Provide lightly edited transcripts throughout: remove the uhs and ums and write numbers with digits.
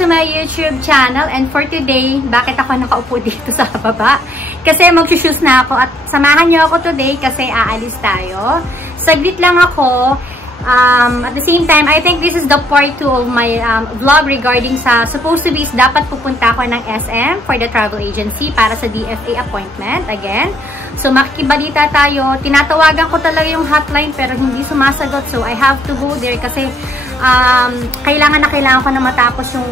to my YouTube channel, and for today, bakit ako nakaupo dito sa baba? Kasi mag-shoes na ako at samahan niyo ako today kasi aalis tayo. Saglit lang ako. At the same time, I think this is the part 2 of my vlog regarding sa supposed to be dapat pupunta ako ng SM for the travel agency para sa DFA appointment again. So makikibalita tayo. Tinatawagan ko talaga yung hotline pero hindi sumasagot. So I have to go there kasi kailangan ko na matapos yung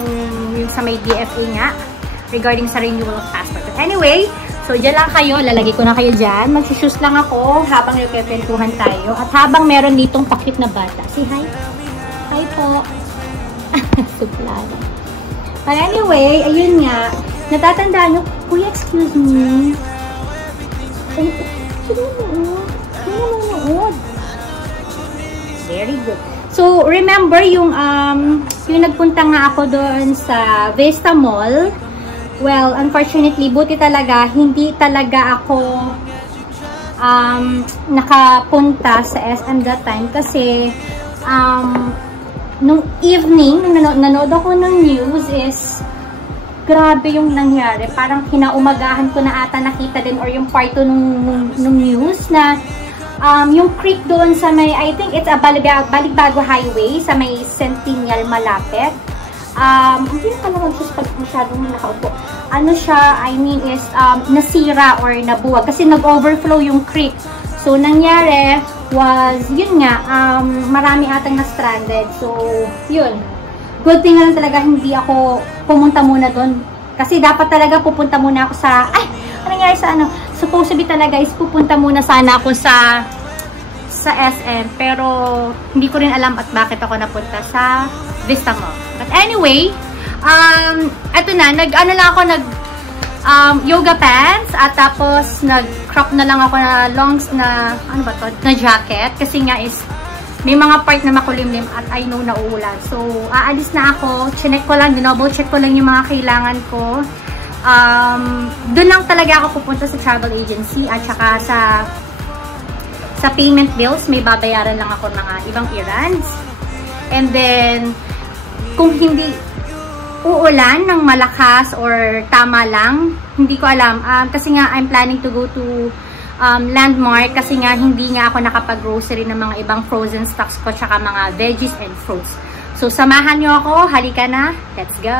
sa may DFA nga regarding sa renewal of passport. But anyway, so dyan lang kayo. Lalagay ko na kayo dyan. Mag-shoes lang ako habang nagkikwentuhan tayo. At habang meron ditong pakit na bata. Say hi. Hi po. Suplada. But anyway, ayun nga. Natatandaan nyo, Kuya, excuse me. Very good. So, remember yung nagpunta nga ako doon sa Vista Mall. Well, unfortunately, buti talaga, hindi talaga ako nakapunta sa SM that time kasi nung evening, nung nanood ako ng news is grabe yung nangyari. Parang kinaumagahan ko na ata nakita din or yung part 2 nung news na yung creek doon sa may, I think it's a Baligbago Highway sa may Centennial malapit. Hindi na pala mag-sus pag masyadong nakaupo. Ano siya, I mean is nasira or nabuwag kasi nag-overflow yung creek. So, nangyari was, yun nga, marami atang na-stranded. So, yun. Good thing na lang talaga hindi ako pumunta muna doon. Kasi dapat talaga pupunta muna ako sa, ano nangyari sa ano? Supposed to be talaga is pupunta muna sana ako sa SM. Pero, hindi ko rin alam at bakit ako napunta sa Vista Mall. But anyway, eto na, yoga pants at tapos nag-crop na lang ako na longs na, ano ba to? Na jacket. Kasi nga is, may mga part na makulimlim at I know na uulan. So, aalis na ako. Chinek ko lang, dinouble check ko lang yung mga kailangan ko. Doon lang talaga ako pupunta sa travel agency at saka sa payment bills, may babayaran lang ako mga ibang errands. And then, kung hindi uulan ng malakas or tama lang, hindi ko alam. Kasi nga, I'm planning to go to Landmark kasi nga hindi nga ako nakapag-grocery ng mga ibang frozen stocks ko tsaka mga veggies and fruits. So, samahan nyo ako. Halika na. Let's go!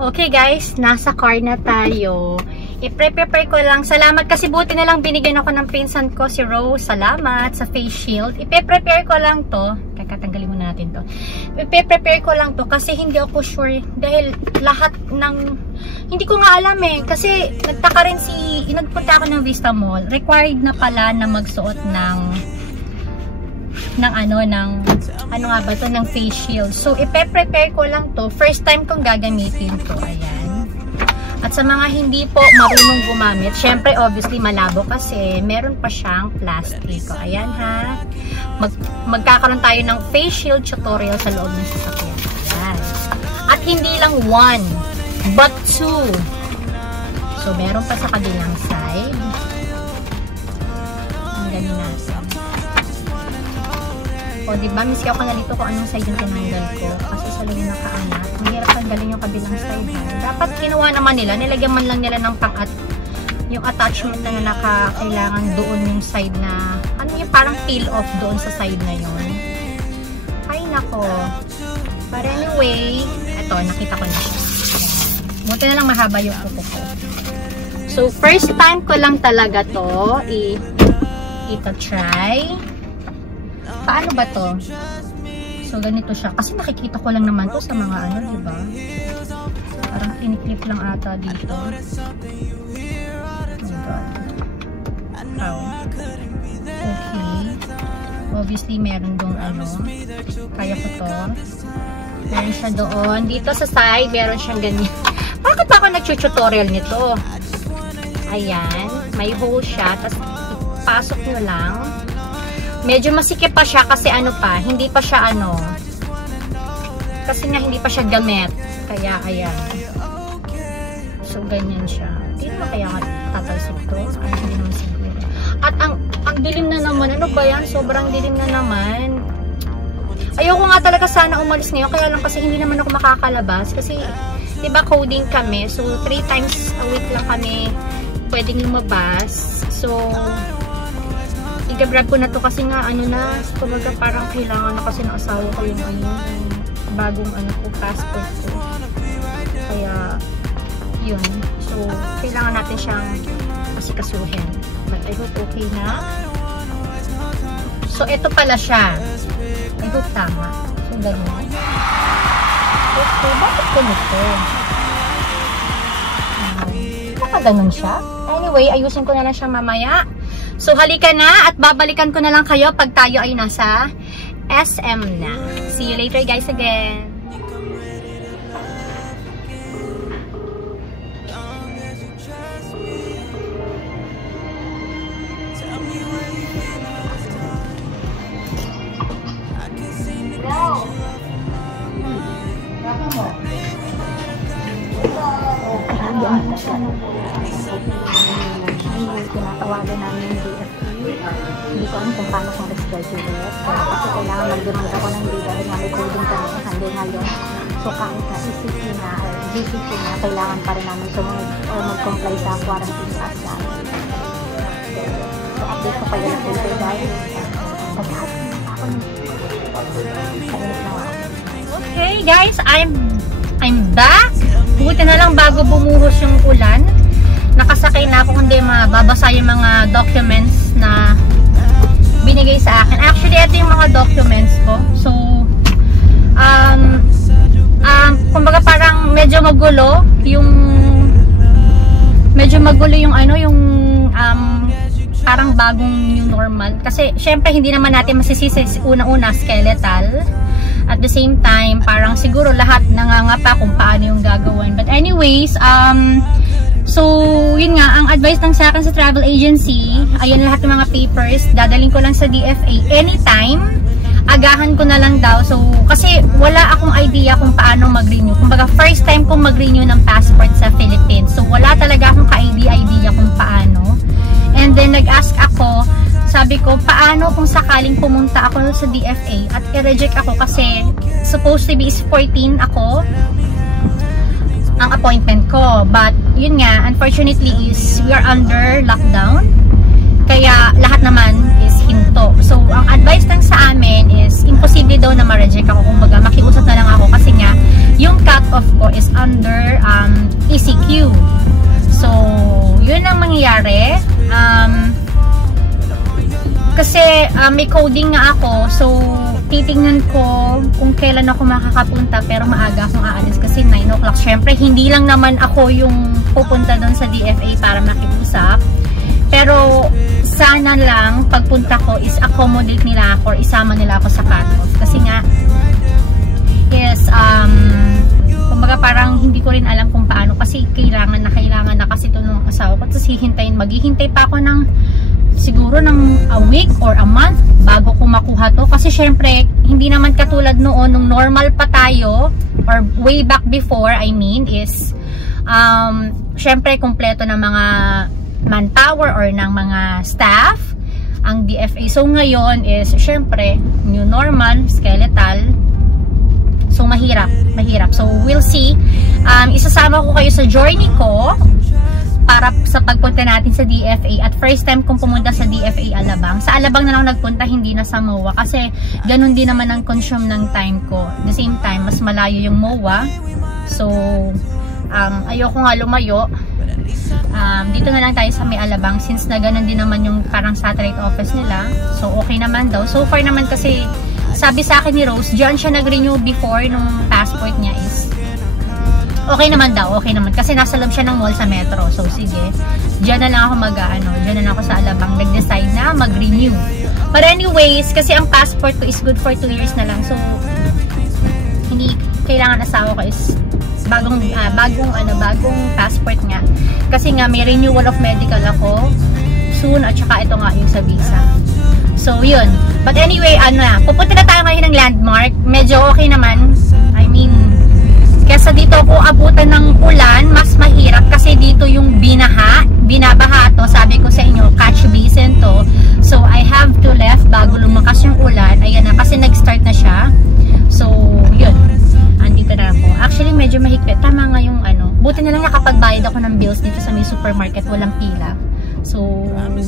Okay guys, nasa car na tayo. I-prepare ko lang. Salamat kasi buti na lang binigyan ako ng pinsan ko si Rose. Salamat sa face shield. I-prepare ko lang to. Kakatanggalin mo natin to. I-prepare ko lang to kasi hindi ako sure dahil lahat ng hindi ko nga alam eh. Kasi nagtaka rin nagpunta ako ng Vista Mall. Required na pala na magsuot ng face shield. So, ipe-prepare ko lang to. First time kong gagamitin to. Ayan. At sa mga hindi po marunong gumamit, syempre, obviously, malabo kasi meron pa siyang plastic. O, ayan ha. Magkakaroon tayo ng face shield tutorial sa loob ng sasakyan. Ayan. At hindi lang 1. But 2. So, meron pa sa kabilang side. Ang galing natin. O, diba? Miski ako nalito kung anong side yung tinanggal ko. Kasi sa lagi nakaangat. Ang hirap tanggalin yung kabilang side. Dapat kinuha naman nila. Nilagyan man lang nila ng yung attachment na kailangan doon yung side na, ano yung parang peel off doon sa side na yun. Ay, nako. But anyway, eto, nakita ko na siya. Buti na lang mahaba yung kuko ko. So, first time ko lang talaga to ita-try. Paano ba to? So, ganito siya. Kasi nakikita ko lang naman to sa mga ano, diba? Parang kiniklip lang ata dito. Oh my God. Oh. Okay. Obviously, meron dong ano. Kaya ko to. Meron siya doon. Dito sa side, meron siyang ganyan. Bakit ba ako nag-tutorial nito? Ayan. May hole siya. Tapos, ipasok nyo lang. Medyo masikip pa siya kasi ano pa. Hindi pa siya ano. Kasi nga hindi pa siya gamit. Kaya, ayan. So, ganyan siya. Hindi na kaya tatalsik to. Ay, hindi naman siguro. At ang dilim na naman. Ano ba yan? Sobrang dilim na naman. Ayoko nga talaga sana umalis ngayon, kaya lang kasi hindi naman ako makakalabas. Kasi, diba coding kami, so 3 times a week lang kami pwedeng lumabas. So, i-grab ko na to kasi nga, ano na, kumbaga parang kailangan na kasi ng asawa ko yung bagong passport ko. Kaya, yun. So, kailangan natin siyang asikasuhin. But I hope okay na. So, ito pala siya. I hope tama. So, ganun. Okay, bakit ganito? Baka ganun siya. Anyway, ayusin ko na lang siya mamaya. So, halika na at babalikan ko na lang kayo pag tayo ay nasa SM na. See you later guys again. Tinatawagan namin yung DFE. Hindi ko alam kung paano kung reschedule it. Kasi kailangan mag-demand ako ng day dahil nga may coding kami hanggang ngayon. So kahit na ECT na or GCT na, kailangan pa rin namin sumunod or mag-comply sa quarantine pass namin. So update ko kayo ng filter guys. Okay guys, I'm back. Buti na lang bago bumuhos yung ulan. Nakasakay na ako kundi mababasa yung mga documents na binigay sa akin. Actually, ito yung mga documents ko. So, kumbaga parang medyo magulo yung parang bagong new normal. Kasi, syempre, hindi naman natin masisisi una-una skeletal. At the same time, parang siguro lahat nangangapa kung paano yung gagawin. But anyways, so, yun nga, ang advice lang sa akin sa travel agency, ayan lahat ng mga papers, dadaling ko lang sa DFA anytime, agahan ko na lang daw. So, kasi wala akong idea kung paano mag-renew. Kumbaga, first time kong mag-renew ng passport sa Philippines. So, wala talaga akong ka-idea kung paano. And then, nag-ask ako, sabi ko, paano kung sakaling pumunta ako sa DFA at i-reject ako kasi supposed to be is 14 ako ang appointment ko. But, yun nga, unfortunately is we are under lockdown. Kaya, lahat naman is hinto. So, ang advice lang sa amin is imposible daw na ma-reject ako. Kumbaga, makiusap na lang ako kasi nga, yung cut-off ko is under ECQ. So, yun ang mangyayari. Kasi, may coding nga ako. So, titingnan ko kung kailan ako makakapunta pero maaga akong aalis kasi 9 o'clock. Syempre, hindi lang naman ako yung pupunta doon sa DFA para makiusap. Pero, sana lang pagpunta ko is accommodate nila ako or isama nila ako sa cut-off. Kasi nga, yes, kumbaga parang hindi ko rin alam kung paano kasi kailangan na kasi ito ng asawa ko. Tapos maghihintay pa ako ng siguro ng a week or a month bago ko makuha to. Kasi syempre, hindi naman katulad noon, nung normal pa tayo, or way back before, I mean, is, syempre, kumpleto ng mga manpower or ng mga staff, ang DFA. So, ngayon is, syempre, new normal, skeletal. So, mahirap. So, we'll see. Isasama ko kayo sa journey ko para sa pagpunta natin sa DFA. At first time kong pumunta sa DFA Alabang. Sa Alabang na lang nagpunta, hindi na sa MOA. Kasi ganun din naman ang consume ng time ko. At the same time, mas malayo yung MOA. So, ayoko nga lumayo. Dito na lang tayo sa may Alabang. Since na ganun din naman yung parang satellite office nila. So, okay naman daw. So far naman kasi, sabi sa akin ni Rose, diyan siya nag-renew before nung passport niya is okay naman daw, okay naman. Kasi nasa loob siya ng mall sa metro. So, sige. Diyan na lang ako diyan na lang ako sa Alabang. Nag-decide na mag-renew. But anyways, kasi ang passport ko is good for 2 years na lang. So, hindi kailangan asawa ko is bagong passport nga. Kasi nga, may renewal of medical ako soon. At saka ito nga yung sa visa. So, yun. But anyway, pupunta na tayo ngayon ng landmark. Medyo okay naman. I mean, kesa dito ko abutan ng ulan, mas mahirap kasi dito yung binabaha to, sabi ko sa inyo, catch basin to. So, I have to left bago lumakas yung ulan. Ayan na, kasi nag-start na siya.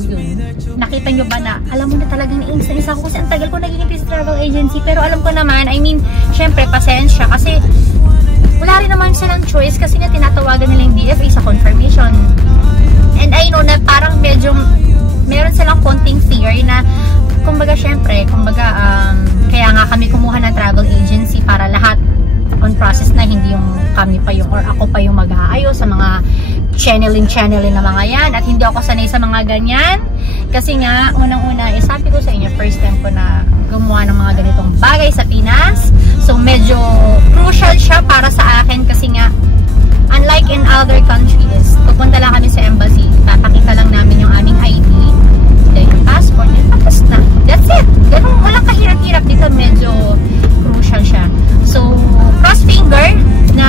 yun. Nakita nyo ba na, alam mo na talagang nainis ako kasi ang tagal ko naghihintay sa travel agency. Pero alam ko naman, I mean, syempre, pasensya. Kasi, wala rin naman silang choice kasi nga tinatawagan nila yung DFA sa confirmation. And I know na parang medyo, meron silang konting fear na, kumbaga, syempre, kaya nga kami kumuha ng travel agency para lahat on process na, hindi yung kami pa yung, or ako pa yung mag-aayos sa mga channeling na mga yan. At hindi ako sanay sa mga ganyan. Kasi nga, unang-una, sabi ko sa inyo, first time ko na gumawa ng mga ganitong bagay sa Pinas. So, medyo crucial siya para sa akin kasi nga, unlike in other countries, pupunta lang kami sa embassy, papakita lang namin yung aming ID, then yung passport, yun, tapos na. That's it. Ganun, walang kahirap-hirap dito, medyo crucial siya. So, cross finger na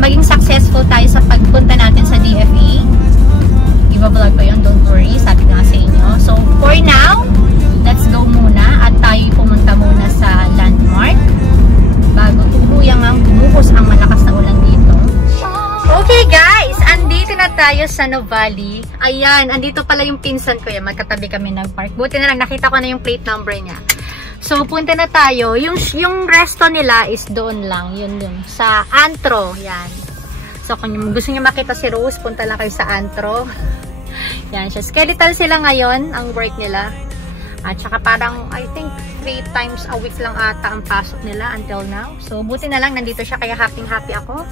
maging successful tayo sa pagpunta natin sa DFA. Iba-vlog ko yun, don't worry, sabi nga sa inyo. So, for now, let's go muna at tayo pumunta muna sa landmark bago tuluyang ang bumuhos ang malakas na ulan dito. Okay guys, andito na tayo sa Nuvali. Ayan, andito pala yung pinsan ko yan. Magkatabi kami ng park. Buti na lang, nakita ko na yung plate number niya. So, punta na tayo. Yung resto nila is doon lang. Yun. Sa Antro. Yan. So, kung gusto nyo makita si Rose, punta lang kayo sa Antro. Yan siya. Skeletal sila ngayon, ang work nila. At saka parang, I think, 3 times a week lang ata ang pasok nila until now. So, buti na lang, nandito siya. Kaya happy ako.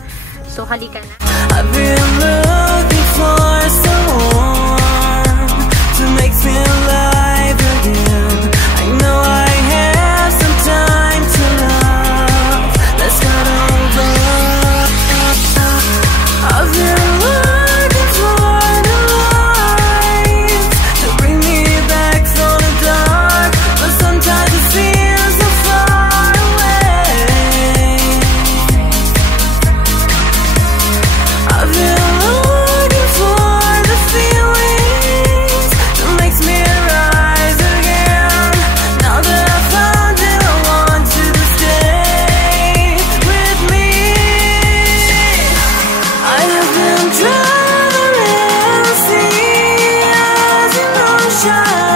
So, halika na. I've been looking for someone to make me alive again. I know I have some time to love. Let's start over. I've been looking for the light to bring me back from the dark, but sometimes it feels so far away. I've been looking for the feelings that makes me rise again. Now that I found it, I want you to stay with me. I have been traveling seas and oceans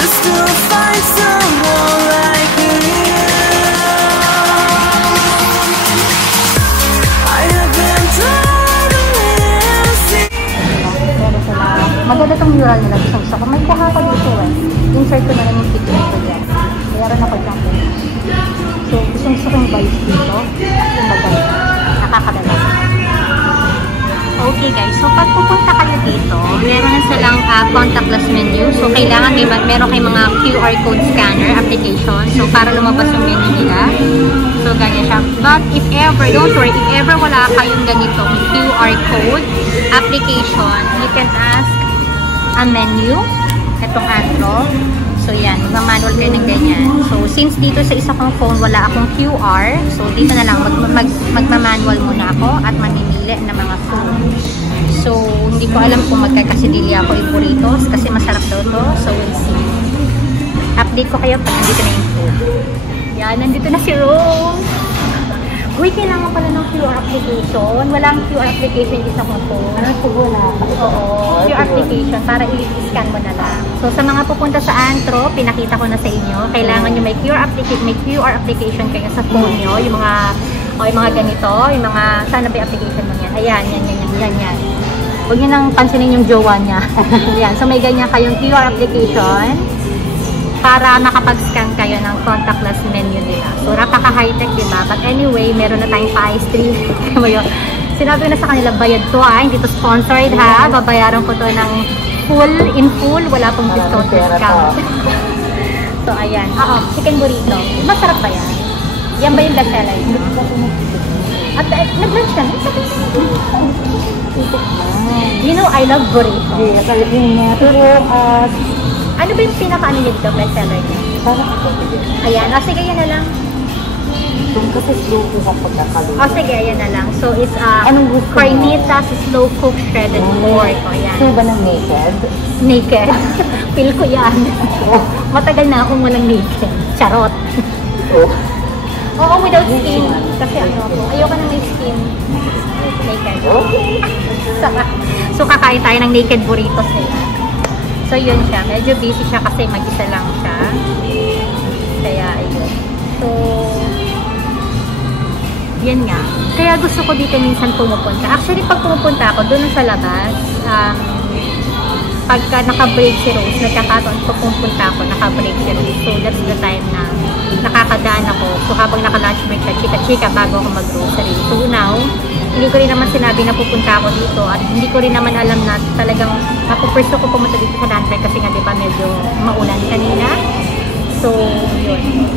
just to find someone like you. I have been traveling seas. Maganda tong mural nila. Gusto ko. May kuha ko dito eh. Insert ko na lang yung picture ko dyan. Mayroon ako dyan. So, gusto ko yung vibes dito. Yung maganda. Nakakadala. Okay guys, so pag pupunta kayo dito, meron na silang contactless menu. So, kailangan meron kayong mga QR code scanner application. So, para lumabas yung menu nila. So, ganyan siya. But if ever, don't worry, if ever wala kayong ganitong QR code application, you can ask a menu. Itong Antro. So, yan. Mag-manual kayo ng ganyan. So, since dito sa isa kong phone, wala akong QR. So, dito na lang. Magma-manual muna ako at mamimili ng mga food. So, hindi ko alam kung magkakasidilya ako yung burritos kasi masarap daw to. So, we'll see. Update ko kayo pag nandito na yung food. Yan. Nandito na si Rose. Uy, kailangan pala ng QR application. Walang QR application isa kong phone. Wala. Oo, QR application para i-scan mo na lang. So, sa mga pupunta sa Antro, pinakita ko na sa inyo, kailangan nyo may QR application kayo sa phone nyo. Yung mga ganito, yung mga, sana ba yung application mo yan? Ayan, yan. Huwag nyo nang pansinin yung jowa niya. Yan, so may ganyan kayong QR application para makapag-scan kayo ng contactless menu nila. So, napaka-high-tech, diba? But anyway, meron na tayong pastry. Sinabi ko na sa kanila, bayad to hindi to sponsored ha. Babayaran ko to ng in full. Wala pong discount. So, ayan. Chicken burrito. Masarap ba yan? Yan ba yung bestseller? At nag-lunch ka na? You know, I love burrito. Ano ba yung pinaka-ano dito, bestseller niya? Ayan. Sige, yan na lang. Kasi slow cook ang pagkakaluto. Sige, ayan na lang. So, it's carnitas slow cook shredded pork. Ayan. Gusto ba ng naked? Naked? Feel ko yan. Matagal na akong walang naked. Charot. Oo, without skin. Kasi ayoko na may skin. Naked. Okay. Sarap. So, kakain tayo ng naked burritos nila. So, yun siya. Medyo busy siya kasi mag-isa lang siya. Kaya, ayun. So, yan nga. Kaya gusto ko dito minsan pumupunta. Actually, pag pumupunta ako, doon sa labas, pagka naka-break si Rose, nagkakataon ko pumunta ako, naka-break si Rose. So, that's the time na nakakadaan ako. So, habang naka-lunch break siya, chika-chika bago ako mag-grocery. So, now, hindi ko rin naman sinabi na pupunta ako dito at hindi ko rin naman alam na talagang mapupurso ko pumunta dito sa lunch break kasi nga, di ba, medyo maulan kanina. So, yun.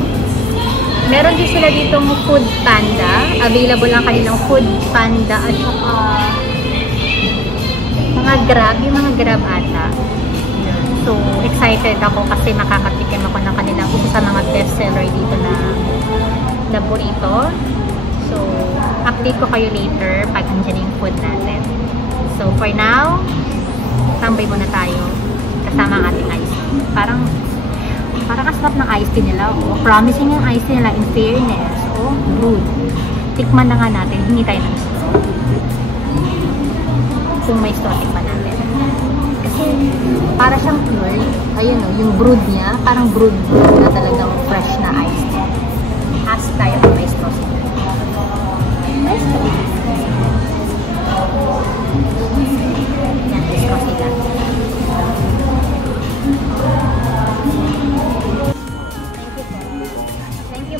Meron din sila ditong Food Panda. Available lang kanilang Food Panda at saka mga Grab, yung mga Grab ata. So, excited ako kasi makakatikim ako ng kanilang isa sa mga bestseller dito na burrito. So, update ko kayo later pag andyan yung food natin. So, for now, tambay muna tayo kasama ang ating ice tea. Parang asarap ng ice tea nila. Oh. Promising yung ice tea nila in fairness. Oh, good. Tikman na nga natin. Hingi tayo ng straw. Kung may straw, tikman natin. Kasi, para siyang pure. Ayun o, yung brood niya. Parang brood na talagang fresh na ice tea. Ask tayo kung may straw. May straw. Yan, may straw sila.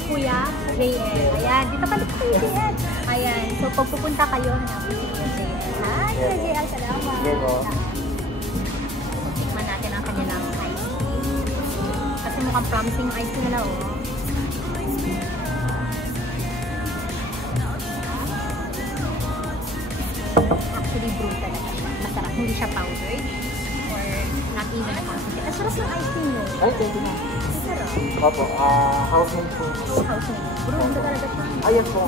Kuya, JL. Ayan, dito ka dito kayo, JL. Ayan, so pag pupunta kayo na JL. Hi, JL, salamat. Tikman natin ang kanilang ice tea. Kasi mukhang promising yung ice tea nila, oh. Actually, brewed talaga. Masarap. Hindi siya powdered or not even concentrated. Ang sarap ng ice tea nyo. Ay, pwede na. Opo, house-made po. House-made. Brewed na talaga siya. Ayan po.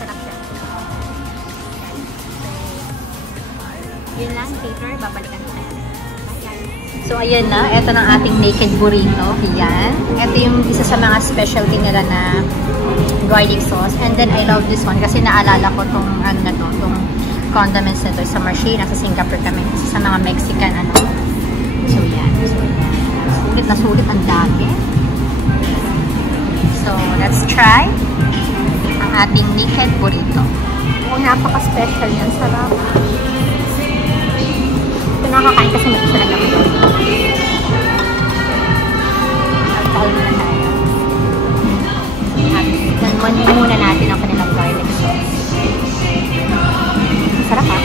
Sarap siya. Yun lang, later, babalikan ko tayo. So, ayan na. Ito ng ating naked burrito. Ayan. Ito yung isa sa mga specialty nila na garlic sauce. And then, I love this one kasi naalala ko tong, ano na to, tong condiments na to sa Marshina, sa Singapore kami. Isa sa mga Mexican, ano. So, yan. Sulit na sulit. Ang dami. So, let's try ang ating naked burrito. Oh, napaka-special yan. Sarap. Ito nakakain kasi mag-isa lang naman yun. Alcohol muna tayo. At muna natin ang kanilang garlic sauce. Sarap ha?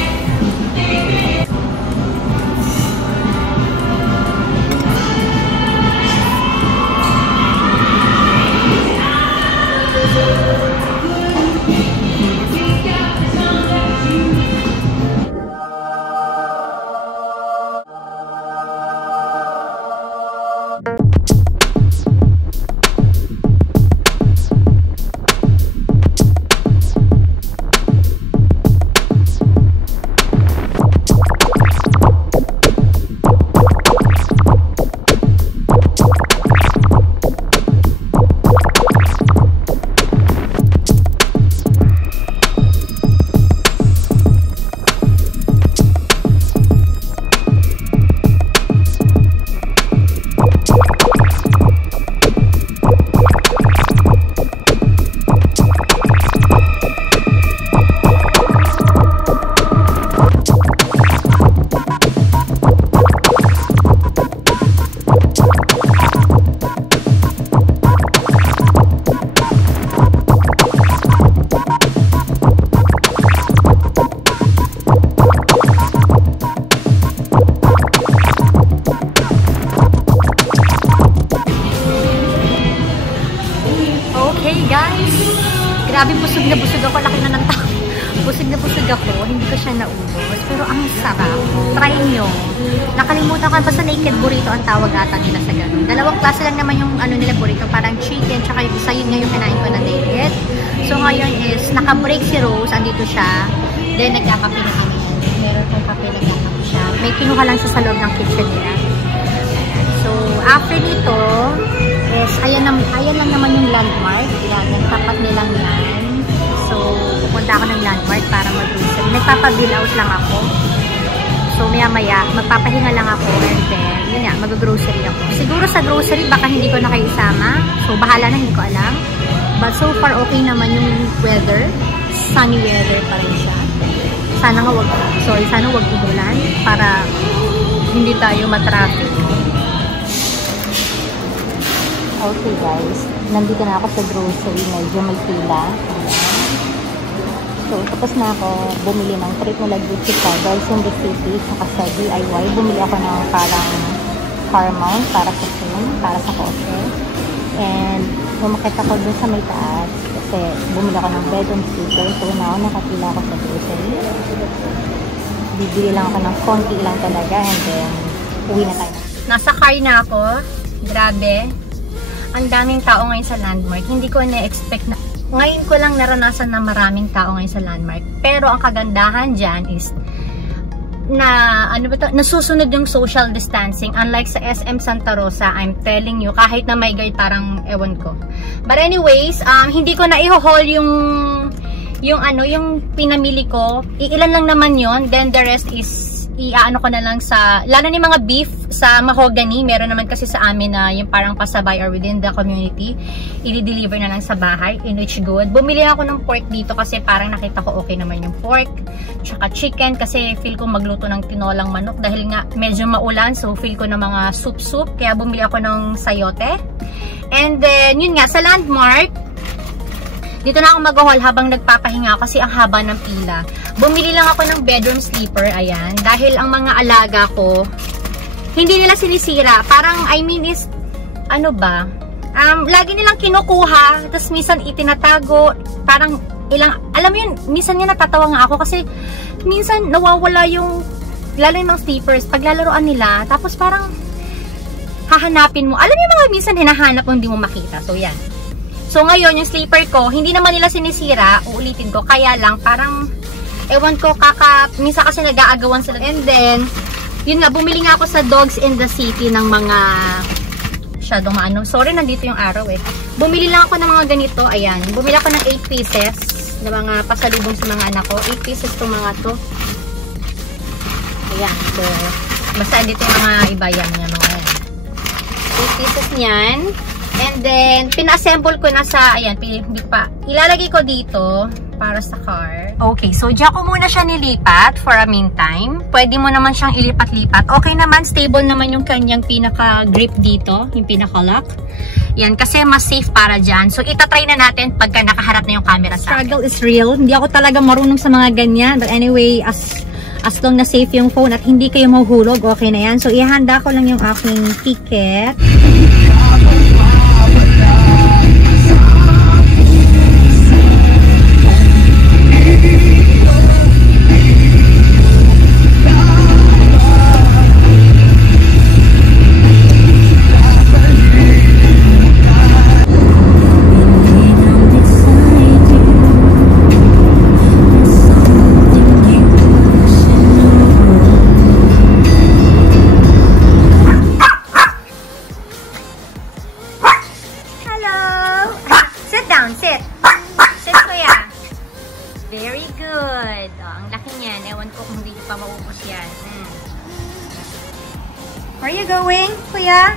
Grabe, busog na busog ako. Laki na ng tao. Busog na busog ako. Hindi ko siya naubos. Pero ang sarap. Try nyo. Nakalimutan ko. Basta naked burrito ang tawag ata nila sa ganun. Dalawang klase lang naman yung ano nila burrito. Parang chicken. Tsaka yung isa yun nga yung kinain ko na naked. So ngayon is naka-break si Rose. Andito siya. Then nagkakape na kami. Meron kong kape, nagkakape siya. May kinuha lang siya sa loob ng kitchen nila. So after nito is ayan lang naman yung landmark. Yan, yung tapat nilang yan. So pupunta ako ng Landmark para mag-grocery. Nagpapabill out lang ako. So, maya-maya, magpapahinga lang ako and then, yun nga, mag-grocery ako. Siguro sa grocery, baka hindi ko na kayo isama. So, bahala na, hindi ko alam. But so far, okay naman yung weather. Sunny weather pa rin siya. Sana wag umulan para hindi tayo matraffic. Okay guys, nandito na ako sa grocery. Medyo may pila. So, tapos na ako bumili ng trip nila Gucci sa Dolce & City saka sa DIY. Bumili ako ng parang car mount para sa phone, para sa kotse. And umakit ako dun sa may taas kasi bumili ako ng bed and sleeper. So, nakapila ako sa grocery. Bibili lang ako ng konti lang talaga and then uwi na tayo. Nasa car na ako. Grabe. Ang daming tao ngayon sa Landmark. Hindi ko na-expect na ngayon ko lang naranasan na maraming tao ngayon sa Landmark. Pero ang kagandahan dyan is na nasusunod yung social distancing. Unlike sa SM Santa Rosa, I'm telling you, kahit na may guard parang ewan ko. But anyways, hindi ko na i-haul yung pinamili ko. Ilan lang naman yon. Then the rest is iaano ko na lang sa, lalo ni mga beef sa mahogany, meron naman kasi sa amin na yung parang pasabay or within the community, i-deliver na lang sa bahay, in which good. Bumili ako ng pork dito kasi parang nakita ko okay naman yung pork, tsaka chicken kasi feel ko magluto ng tinolang manok dahil nga medyo maulan, so feel ko na mga soup, kaya bumili ako ng sayote. And then, yun nga, sa Landmark, dito na ako mag-haul habang nagpapahinga kasi ang haba ng pila. Bumili lang ako ng bedroom sleeper, ayan. Dahil ang mga alaga ko, hindi nila sinisira. Parang, I mean is, ano ba? Lagi nilang kinukuha, tapos minsan itinatago. Parang, alam mo yun, minsan nga natatawa nga ako kasi minsan nawawala yung, lalo yung mga sleepers, paglalaroan nila, tapos parang hahanapin mo. Alam mo yung mga minsan hinahanap mo, hindi mo makita. So, yan. So, ngayon, yung sleeper ko, hindi naman nila sinisira, uulitin ko, kaya lang, parang, ewan ko, minsan kasi nag-aagawan sila. And then, yun nga, bumili nga ako sa Dogs in the City ng mga, masyadong maano, sorry, nandito yung araw eh. Bumili lang ako ng mga ganito, ayan, bumili ako ng 8 pieces, na mga pasalubong sa mga anak ko, 8 pieces itong mga to. Ayan, so, basta dito yung mga iba yan, ayan. 8 pieces niyan. And then, pina-assemble ko na sa, ayan, ilalagay ko dito para sa car. Okay, so diyan ko muna siya nilipat for a meantime. Pwede mo naman siyang ilipat-lipat. Okay naman, stable naman yung kanyang pinaka-grip dito, yung pinaka-lock. Yan, kasi mas safe para dyan. So, itatry na natin pagka nakaharap na yung camera sa akin. Struggle is real. Hindi ako talaga marunong sa mga ganyan. But anyway, as long na safe yung phone at hindi kayo mahuhulog, okay na yan. So, ihanda ko lang yung aking ticket. Very good. Oh, ang laki niyan. Ewan ko kung hindi pa maubos yan. Where are you going, kuya?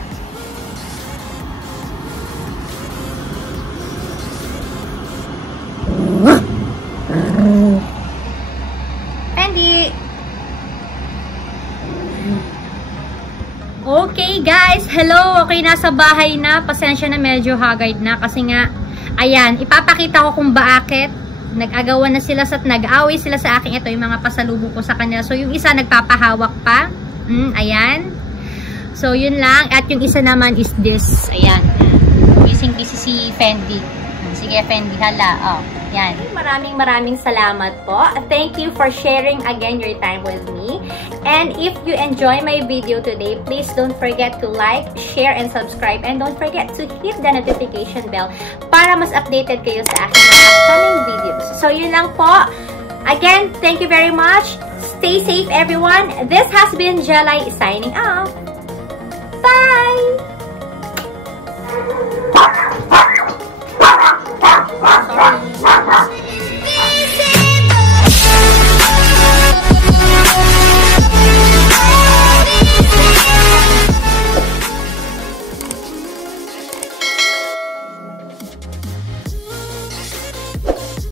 Fendi! Okay, guys. Hello. Okay, nasa bahay na. Pasensya na, medyo haggard na. Kasi nga, ayan, ipapakita ko kung bakit nag-agawan na sila at nag-away sila sa akin. Ito yung mga pasalubong ko sa kanila. So, yung isa nagpapahawak pa. Ayan. So, yun lang. At yung isa naman is this. Ayan. Busy si Fendi. Sige, Fendi. Hala. Oh, yan. Maraming salamat po. Thank you for sharing again your time with me. And if you enjoy my video today, please don't forget to like, share, and subscribe. And don't forget to hit the notification bell para mas updated kayo sa aking mga upcoming videos. So, yun lang po. Again, thank you very much. Stay safe, everyone. This has been Jelay signing off. Bye!